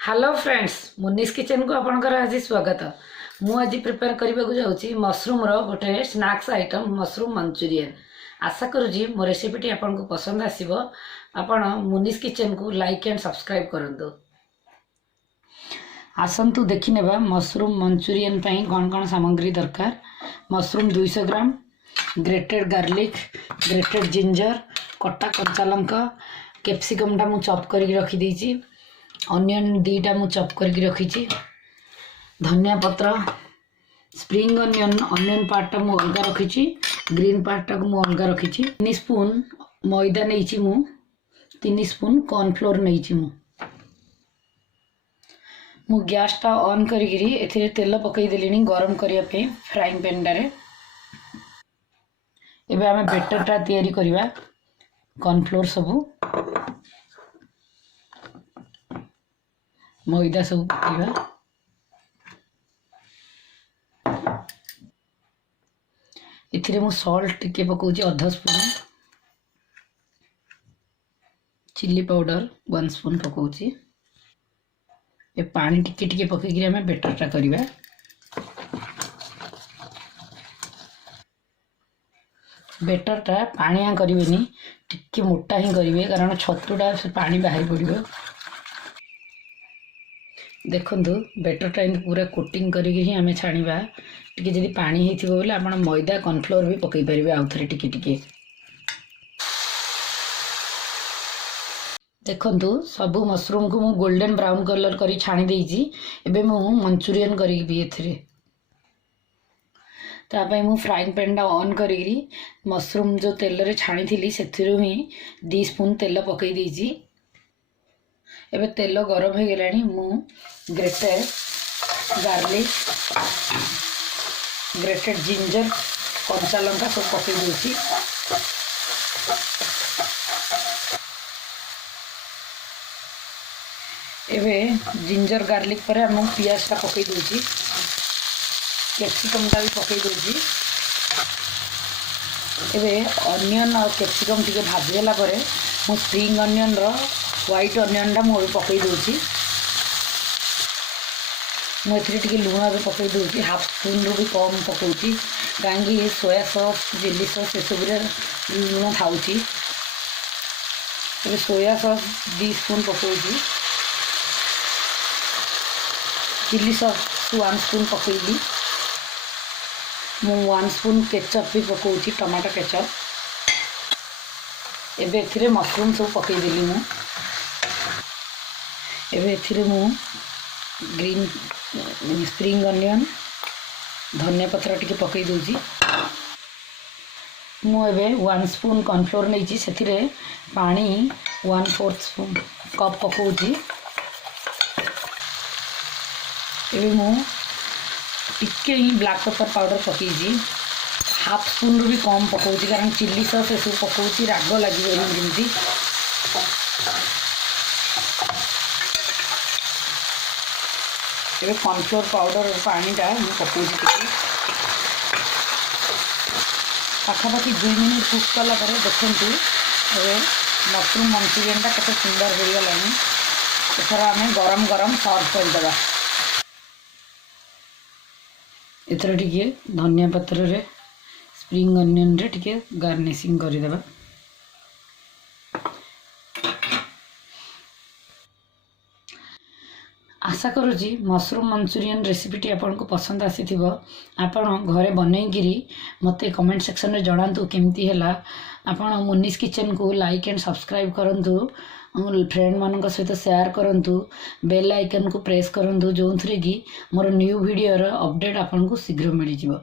Hello friends मुनिस kitchen को आपणकर आज स्वागत। मु आज प्रिपेयर करने को जाऊँगी मशरूम रो गोटे स्नैक्स आइटम मशरूम मंचूरियन। आशा करुँची मो रेसिपीटी आपन को पसंद आसीबो। आपण मुनिस किचन को लाइक एंड सब्सक्राइब करंतु। आसंतु देखि नेबा मशरूम मंचूरियन पई कोन कोन सामग्री दरकार। मशरूम 200 ग्राम, ग्रेटेड गार्लिक, ग्रेटेड जिंजर, कटा कच्चा लंका, कैप्सिकम टा मु चॉप करके रखी देछि, ऑनियन दीटा मु चॉप करके रखी, धनिया पत्र, स्प्रिंग ऑनियन पार्ट टा मु अलगा रखी, ग्रीन पार्ट टा मु अलगा रखी। 3 स्पून मैदा नहीं मु, 3 स्पून कॉर्नफ्लोर नहीं मु गैस टा ऑन करी एथिरे तेल पकई देलिनी गरम करिया पे फ्राइंग पैन रे। एबे आमे बैटर टा तैयारी करिवा। कॉर्नफ्लोर सबू मैदा सब पकईवा। एथिरे मु सॉल्ट टिके पकाउची आधा स्पून, चिल्ली पाउडर 1 स्पून पकाउची। ए पानी टिके टिके पकईकरी आमे बैटर टा करिवा। बैटर टा पानिया करिवेनी, टिके मोटा ही करिवे कारण छतुटा से पानी बाहर पड़िबो। देखंतु बैटर टा पूरा कोटिंग करिकरी ही आमे छाणीबा। टिके जदी पानी हेथिबो बोले आपण मैदा कॉर्नफ्लोर भी पकई परिबे आउथरे टिके टिके। देखंतु सबु मशरूम को मु गोल्डन ब्राउन कलर करी छाणी देइची। एबे मु मंचूरियन करी भी एथिरे तापई मु फ्राइंग पैन टा ऑन करी मशरूम जो तेल रे छाणी थिली सेथिरो ही 2 स्पून तेल पकई देइची। एबे तेल गरम हो गलानी मु ग्रेटेड गार्लिक, ग्रेटेड जिंजर, कच्चा लंका सब पकई देइची। एबे जिंजर गार्लिक पर हम पियाज टा पकई दोची, कैप्सिकम टा भी पकई दोची। एबे ऑनियन और कैप्सिकम टिके भाजी देला परे मु स्प्रिंग ऑनियन रो व्हाइट ऑनियन टा मु पकई दोची। मु एथरे टिके लूण भी पकई दोची, हाफ स्पून रो भी कम पकौची कांगी सोया सॉस, चिल्ली सॉस ए सब रे लूण खाउची। एबे सोया सॉस 2 स्पून पकौची, चिल्ली सॉस 1 स्पून पकईली, मु 1 स्पून केचप भी पकाउची, टमाटो केचप। एबे एथिरे मशरूम सब पकई देली मु। एबे एथिरे मु ग्रीन स्प्रिंग ऑनियन, धनिया पत्र टिके पकई दोची। मु एबे 1 स्पून कॉर्नफ्लोर नैची, सेथिरे पानी 1/4 स्पून कप पकाउची। एबे मु टिके ही ब्लैक पेपर पाउडर पकईजी, हाफ स्पून रू भी कम पकाउची कारण चिल्ली सॉस ए सब पकाउची राग लागिबो जेमती। एबे कॉर्नफ्लोर पाउडर पानी टा मु पकाउची टिके पाखापाखि 2 मिनिट कुक कला परे देखंतु एबे मशरूम मंचूरियन टा केते सुंदर हो गलानी। एथरा हमें गरम गरम सर्व कर देबा। एथर टिके धनिया पत्र रे स्प्रिंग ऑनियन रे टिके गार्निशिंग करि देबा। आशा करुँची मशरूम मंचूरियन रेसिपीटी आपन को पसंद आसीथिबो। आपन घरे बनैगिरी मते कमेंट सेक्शन रे जणांतु केमती हैला। आपन मुनिस किचन को लाइक एंड सब्सक्राइब करंतु, फ्रेंड मानक सहित शेयर करंतु, बेल आइकन को प्रेस करंतु जो थरे कि मोर न्यू वीडियो रो अपडेट आपन को शीघ्र मिल जिवो।